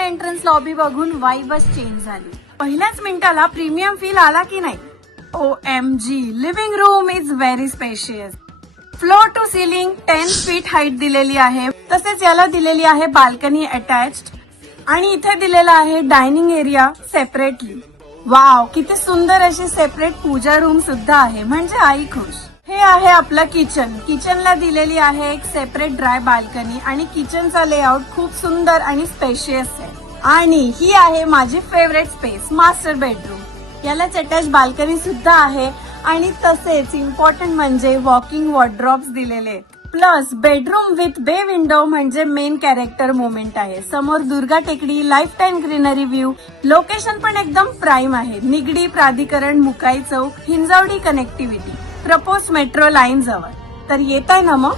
Entrance lobby बघून वाईबच change झाली. पहिल्याच मिनिटाला प्रीमियम फील आला की नाही. OMG, living room is very spacious. Floor to ceiling 10 feet height दिलेली आहे. तसेच याला दिलेली आहे बाल्कनी अटॅच्ड आणि इथे दिलेला आहे डायनिंग एरिया सेपरेटली. वाव, किती सुंदर अशी सेपरेट पूजा रूम सुद्धा आहे, म्हणजे आई खुश. हे आहे आपलं किचन. किचनला दिलेली आहे एक सेपरेट ड्राय बाल्कनी आणि किचनचा लेआउट खूप सुंदर आणि स्पेशियस आहे. आणि ही आहे माझी फेवरेट स्पेस, मास्टर बेडरूम. यालाच अटॅच बाल्कनी सुद्धा आहे आणि तसेच इम्पॉर्टंट म्हणजे वॉकिंग वॉर्डरोब्स दिलेले आहेत. Plus bedroom with bay window म्हणजे मेन कॅरेक्टर मोमेंट आहे. समोर दुर्गा टेकडी, lifetime greenery view. Location पण एकदम प्राईम आहे. Nigdi, Pradhikaran, Mukai Chowk, Hinjewadi connectivity, propose metro line जवळ. तर येत आहे ना मग.